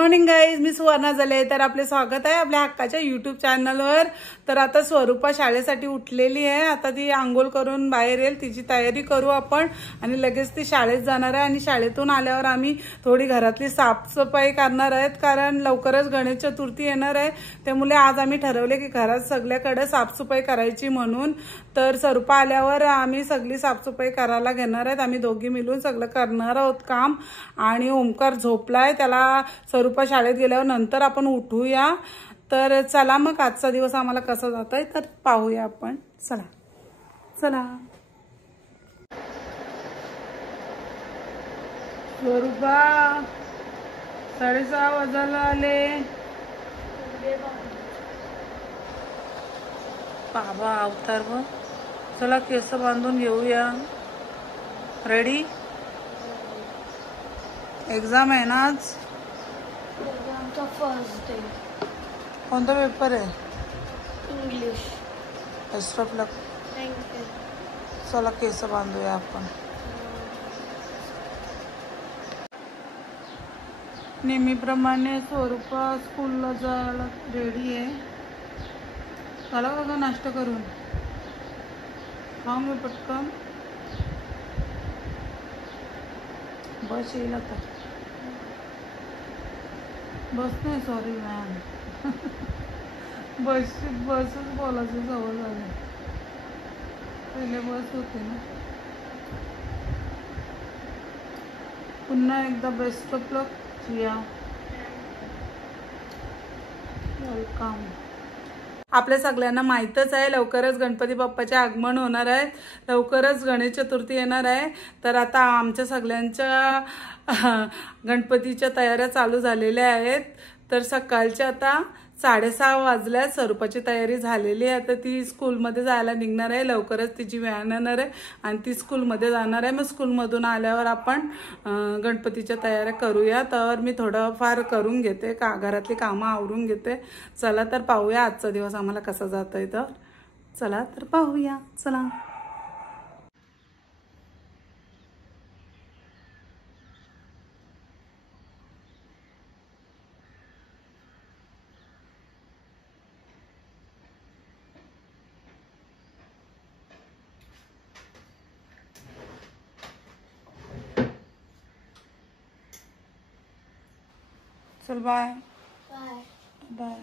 Morning guys, मी सुवर्णा झाले. तर आपले स्वागत आहे आपल्या हक्काच्या यूट्यूब चॅनलवर. तर आता स्वरूपा शाळेसाठी उठलेली आहे. आता ती आंघोळ करून बाहेर येईल, तिची तयारी करू आपण आणि लगेच ती शाळेत जाणार आहे. आणि शाळेतून आल्यावर आम्ही थोडी घरातली साफसफाई करणार आहेत, कारण लवकरच गणेश चतुर्थी येणार आहे. त्यामुळे आज आम्ही ठरवले की घरात सगळ्याकडे साफसफाई करायची म्हणून. तर स्वरूपा आल्यावर आम्ही सगळी साफसफाई करायला घेणार आहेत. आम्ही दोघी मिळून सगळं करणार आहोत काम. आणि ओमकार झोपलाय, त्याला स्वरूपा शाळेत गेल्यावर नंतर आपण उठूया. तर चला मग आजचा दिवस आम्हाला कसा जातोय तर पाहूया आपण. चला चला. स्वरूपा 6:30 वाजायला आले. बाबा अवतार बघ. चला केस बांधून घेऊया. रेडी? एग्जाम आहे ना आज? एग्जामचा फर्स्ट डे. कोणता पेपर आहे? English. Best of luck. Thank you. चला केस बांधूया आपण. नेहमीप्रमाणे स्वरूपा स्कूलला जायला रेडी आहे. चला बघा नाश्ता करून खाऊ मी पटकन. बस येईल आता. बस नाही, सॉरी मॅम. बसच बोलायचं सवय झाली. पहिले बस होते ना. पुन्हा एकदा best of luck Jiya. Welcome. आपल्या सगळ्यांना माहीतच आहे लवकरच गणपती बाप्पाचे आगमन होणार आहे. लवकरच गणेश चतुर्थी येणार आहे. तर आता आमच्या सगळ्यांच्या गणपतीच्या तयाऱ्या चालू झालेल्या आहेत. तर सकाळच्या आता 6:30 वाजल्या. स्वरूपाची तयारी झालेली आहे. आता ती स्कूलमध्ये जायला निघणार आहे. लवकरच तिची व्हॅन येणार आहे आणि ती स्कूलमध्ये जाणार आहे. मग स्कूलमधून आल्यावर आपण गणपतीच्या तयाऱ्या करूया. तर मी थोडंफार करून घेते, घरातली कामं आवरून घेते. चला तर पाहूया आजचा दिवस आम्हाला कसा जातोय. तर चला तर पाहूया. चला. चल बाय. Bye bye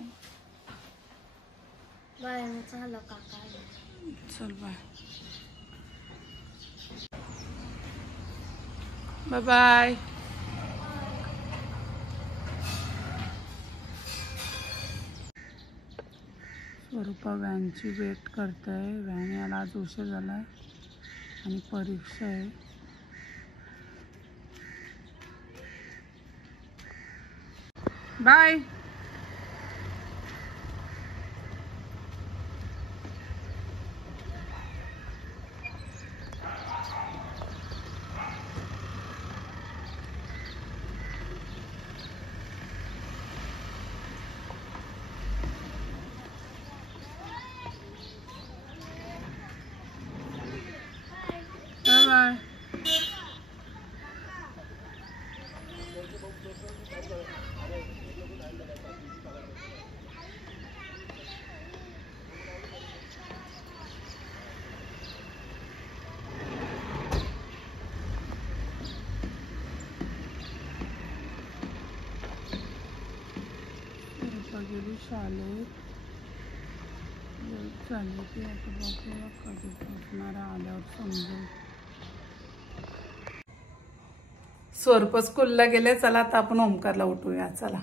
bye. झालं काका. चल बाय. Bye bye. स्वरूपा व्हॅनची वेट करते आहे. व्हॅन याला आज उशीर झाला आहे आणि परीक्षा आहे. बाय. बाय. गेली शाळेत. झाली की आता बघूया कधी पोचणार. आल्यावर समजेल. स्वरूप स्कूलला गेले. चला आता आपण ओमकारला उठूया. चला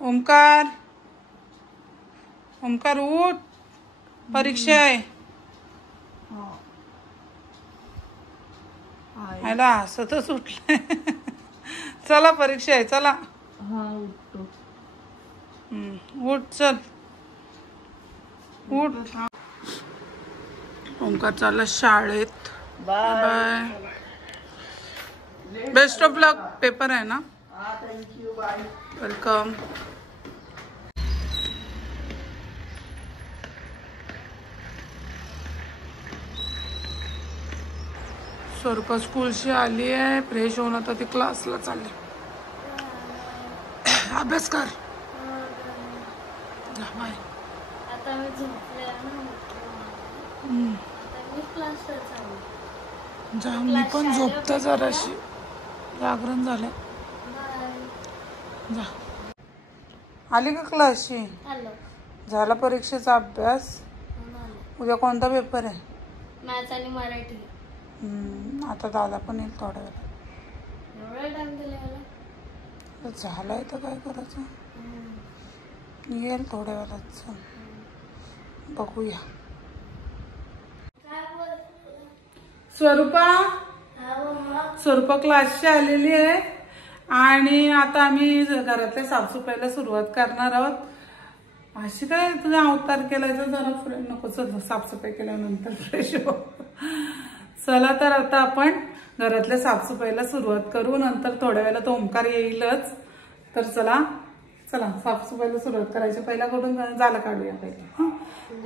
ओमकार. ओमकार उठ, परीक्षा आहे. ह्याला हसतच उठले. चला परीक्षा आहे. चला. उठतो. उठ चल उठ. ओमकार चालला शाळेत. Bye. Best of luck. Paper आहे ना. वेलकम. स्वरूपा स्कूलशी आली आहे, फ्रेश होऊन आता ती क्लासला चालली. अभ्यास कर. बाय. आता मी झोपले ना. आता मी क्लासला चालले. जा, मी पण झोपते जराशी, जागरण झालं. जा. आली का क्लासशी? हॅलो. झाला परीक्षेचा अभ्यास? उद्या कोणता पेपर आहे? मॅथ्स आणि मराठी. आता दादा पण येईल थोड्या वेळात. एवढा टाइम दिला मला? झालाय तर काय करायचं, येईल थोड्या वेळात. चल बघूया. स्वरूपा क्लासची आलेली आहे आणि आता आम्ही घरातल्या साफसफाईला सुरुवात करणार आहोत. अशी काय तुझा अवतार केलाय तर जरा फ्रेंड नको. चल साफसफाई केल्यानंतर फ्रेश हो. चला तर आता आपण घरातल्या साफसफाईला सुरुवात करू. नंतर थोड्या वेळेला तो ओंकार येईलच. तर चला चला साफसफाईला सुरुवात करायची. पहिला कुठून जालं काढूया पहिला.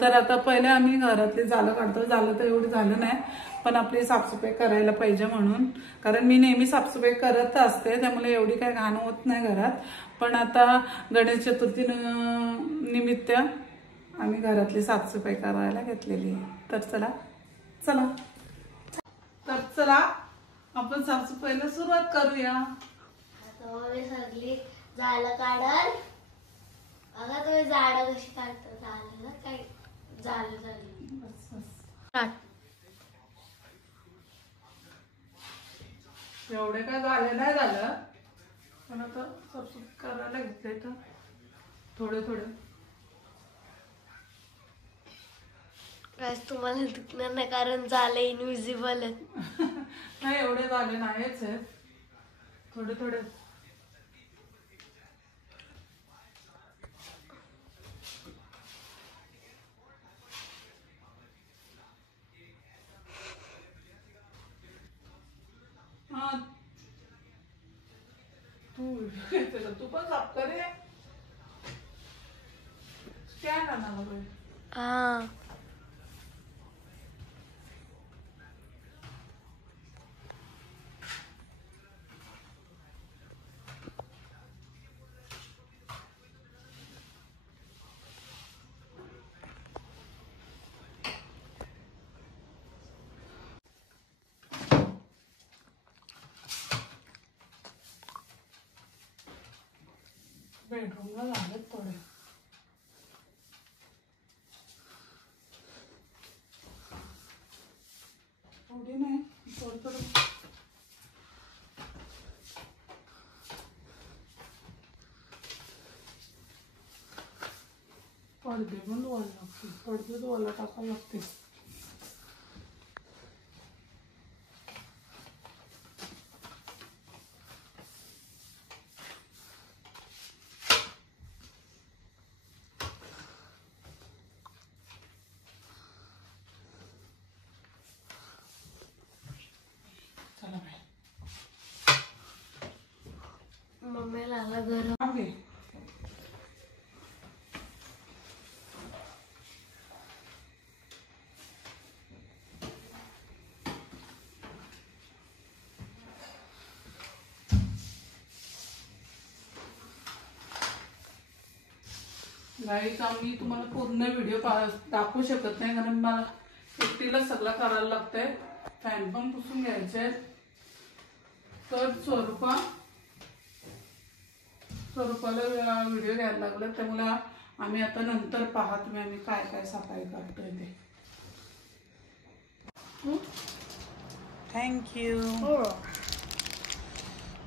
तर आता पहिले आम्ही घरातली जालं काढतो. जालं तर एवढं झालं नाही, पण आपली साफसफाई करायला पाहिजे म्हणून. कारण मी नेहमी साफसफाई करत असते, त्यामुळे एवढी काही घाण होत नाही घरात. पण आता गणेश चतुर्थी निमित्त आम्ही घरातली साफसफाई करायला घेतलेली आहे. तर चला चला तर चला आपण साफसफाईला सुरुवात करूया. सगळी झालं काढल. अगं तुम्ही झाडं कशी काढता? झालं ना काय? झालं. एवढे काय झाले नाही झालं, पण आता साफसफाई करायला घेतले तर थोडे थोडे. तुम्हाला दुखणार नाही कारण झालं इनविजिबल आहे. नाही एवढे झाले नाहीच आहेत, थोडे थोडे. तू पण साफ करे. स्टँड आणा बघ. हा बेडरूमला झालेत थोडे. थोडी नाही, थोडं थोडं. पडदे पण धुवायला लागते, पडदे धुवायला टाकायला लागते. मम्मीला आला गरम. गाईज आम्ही तुम्हाला पूर्ण व्हिडिओ दाखवू शकत नाही, कारण मला एकटीला सगळं करायला लागतंय. फॅन पण पुसून घ्यायचे. तर स्वरूपाला व्हिडिओ घ्यायला लागला, त्यामुळे आम्ही आता नंतर पहा तुम्ही आम्ही काय काय सफाई करतोय ते. थँक्यू.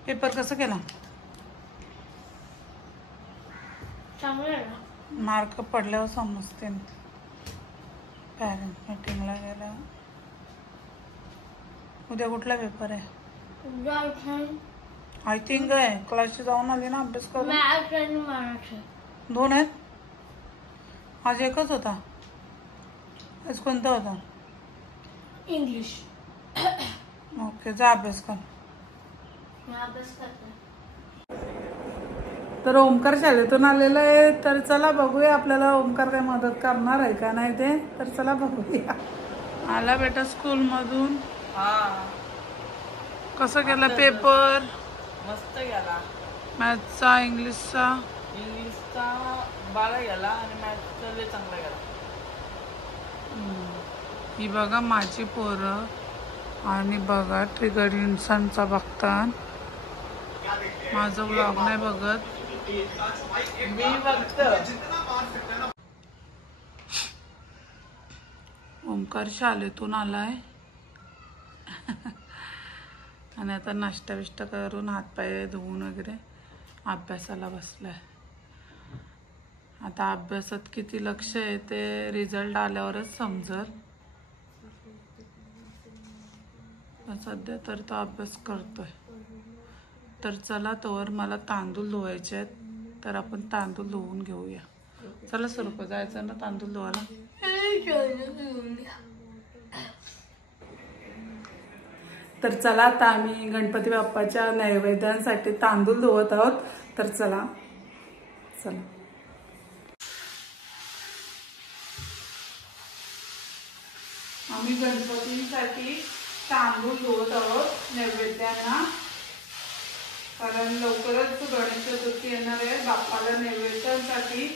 पेपर कसं केला? मार्क पडल्यावर समजते. पॅरेंट मीटिंगला गेला. उद्या कुठला पेपर आहे? आय थिंक आहे. क्लासची जाऊन आली ना अभ्यास करून? दोन आहेत. आज एकच होता. आज कोणता होता? इंग्लिश. ओके, जा अभ्यास कर. अभ्यास करते. तर ओमकार शाळेतून आलेला आहे. तर चला बघूया आपल्याला ओमकार काय मदत करणार आहे का नाही ते. तर चला बघूया. आला बेटा स्कूल मधून. हा कसा गेला पेपर? मस्त गेला. मॅथ्सचा, इंग्लिशचा? इंग्लिशचा 12 गेला आणि मॅथ्सचा लय चांगला गेला. ही बघा माझी पोरं आणि बघा ट्रिगर इन्सानचा बघतात. माझं व्लॉग नाही बघत. मी बघतो. ओमकार शाळेतून आलाय आणि आता नाश्ता बिष्टा करून हातपाय धुवून वगैरे अभ्यासाला बसलाय. आता अभ्यासात किती लक्ष आहे ते रिझल्ट आल्यावरच समजल. सध्या तर तो अभ्यास करतोय. तर चला तोवर मला तांदूळ धुवायचे आहेत, तर आपण तांदूळ धुवून घेऊया. चला स्वरूप जायचं ना तांदूळ धुवायला. तर चला आता आम्ही गणपती बाप्पाच्या नैवेद्यांसाठी तांदूळ धुवत आहोत. तर चला चला आम्ही गणपतीसाठी तांदूळ धुवत आहोत नैवेद्यांना, कारण लवकरच गणेश चतुर्थी येणार आहे. बाप्पाला नैवेद्यांसाठी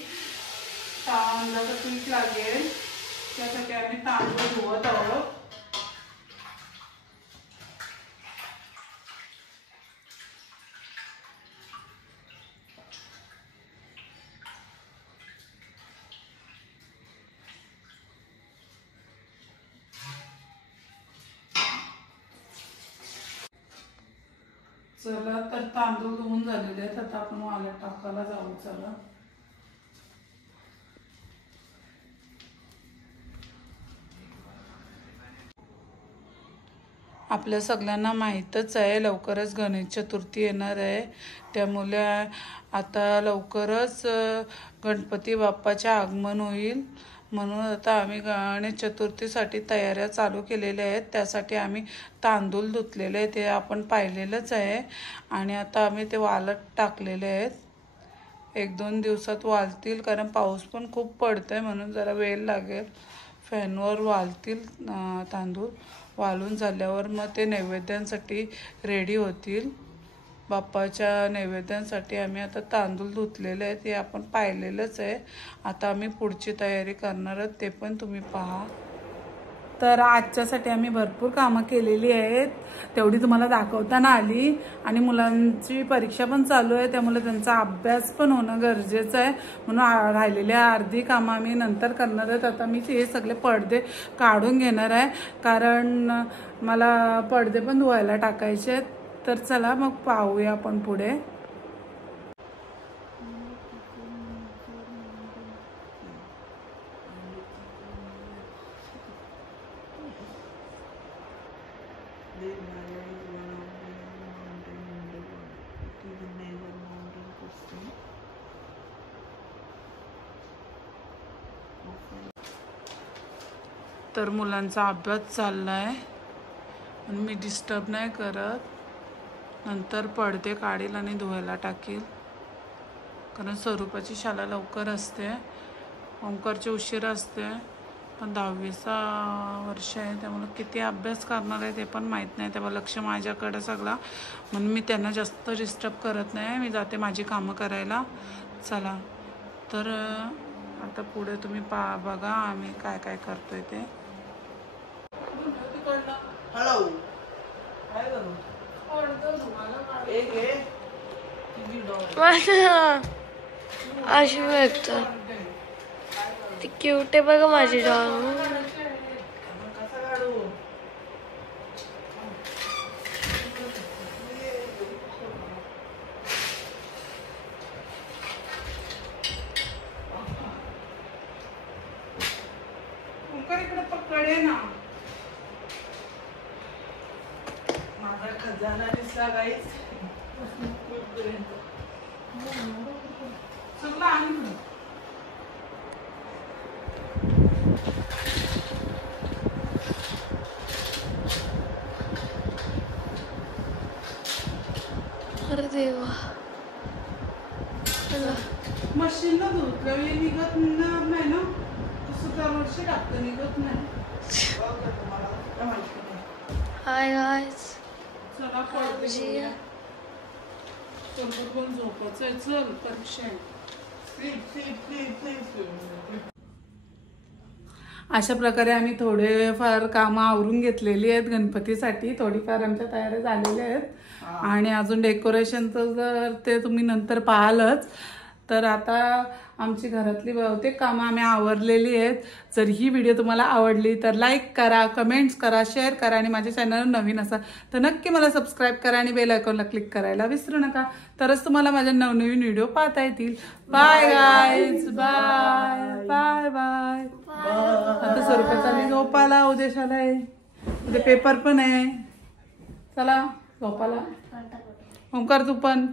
तांदळाचं पीठ लागेल, त्यासाठी आम्ही तांदूळ धुवत आहोत. चला तर तांदूळ धुवून झालेले आहेत, आता आपण वाळत टाकायला जाऊ. चला आपल्या सगळ्यांना माहीतच आहे लवकरच गणेश चतुर्थी येणार आहे. त्यामुळे आता लवकरच गणपती बाप्पाचे आगमन होईल, म्हणून आता आम्ही गणेश चतुर्थीसाठी तयाऱ्या चालू केलेल्या आहेत. त्यासाठी आम्ही तांदूळ धुतलेले आहे, ते आपण पाहिलेलंच आहे. आणि आता आम्ही ते वाळत टाकलेले आहेत. 1-2 दिवसात वाळतील, कारण पाऊस पण खूप पडतोय म्हणून जरा वेळ लागेल. फॅनवर वाळतील तांदूळ. वाळून झाल्यावर मग ते नैवेद्यांसाठी रेडी होतील. बाप्पाच्या नैवेद्यांसाठी आम्ही आता तांदूळ धुतलेले आहेत, ते आपण पाहिलेलंच आहे. आता आम्ही पुढची तयारी करणार आहोत, ते पण तुम्ही पहा. तर आजच्यासाठी आम्ही भरपूर कामं केलेली आहेत, तेवढी तुम्हाला दाखवताना आली. आणि मुलांची परीक्षा पण चालू आहे, त्यामुळे त्यांचा अभ्यास पण होणं गरजेचं आहे, म्हणून राहिलेल्या अर्धी कामं आम्ही नंतर करणार आहेत. आता मी हे सगळे पडदे काढून घेणार आहे, कारण मला पडदे पण धुवायला टाकायचे आहेत. तर चला मग पाहूया आपण पुढे. तर मुलांचा अभ्यास चाललाय, पण मी डिस्टर्ब नाही करत. नंतर पडदे काढील आणि धुवायला टाकील, कारण स्वरूपाची शाळा लवकर असते, ओंकारची उशीर असते. पण 10वीचा वर्ष आहे, त्यामुळे किती अभ्यास करणार आहे ते पण माहीत नाही. तेव्हा लक्ष माझ्याकडे सगळा, म्हणून मी त्यांना जास्त डिस्टर्ब करत नाही. मी जाते माझी कामं करायला. चला तर आता पुढे तुम्ही बघा आम्ही काय काय करतोय ते. हॅलो, काय करू? अशी बघतो ती क्यूट आहे बघा माझी डॉल. कसा काढू? इकडे पकडे ना. माझा खजाना दिसला गाईच. सगळं आणून अरे देवा, मशीनला धुतलं निघत नाही ना, तसं दरवर्षी टाकतं निघत नाही. हाय गाइस, चला पडते कोण झोपायचंय. चल परीक्षा आहे. अशा प्रकारे आम्ही थोडेफार कामं आवरून घेतलेली आहेत गणपतीसाठी. थोडीफार आमच्या तयारी झालेल्या आहेत आणि अजून डेकोरेशनचं जर ते तुम्ही नंतर पाहालच. तर आता आमची घरातली बहुतेक कामं आम्ही आवरलेली आहेत. जर ही व्हिडिओ तुम्हाला आवडली तर लाईक करा, कमेंट्स करा, शेअर करा आणि माझ्या चॅनलवर नवीन असाल तर नक्की मला सबस्क्राईब करा आणि बेल आयकॉनला क्लिक करायला विसरू नका. तरच तुम्हाला माझ्या नवनवीन व्हिडिओ पाहता येतील. Bye guys, bye bye bye. आता स्वरूपा चालली झोपाला. उद्या शाळा आहे, उद्या पेपर पण आहे. चला झोपाला. ओंकार तू पण.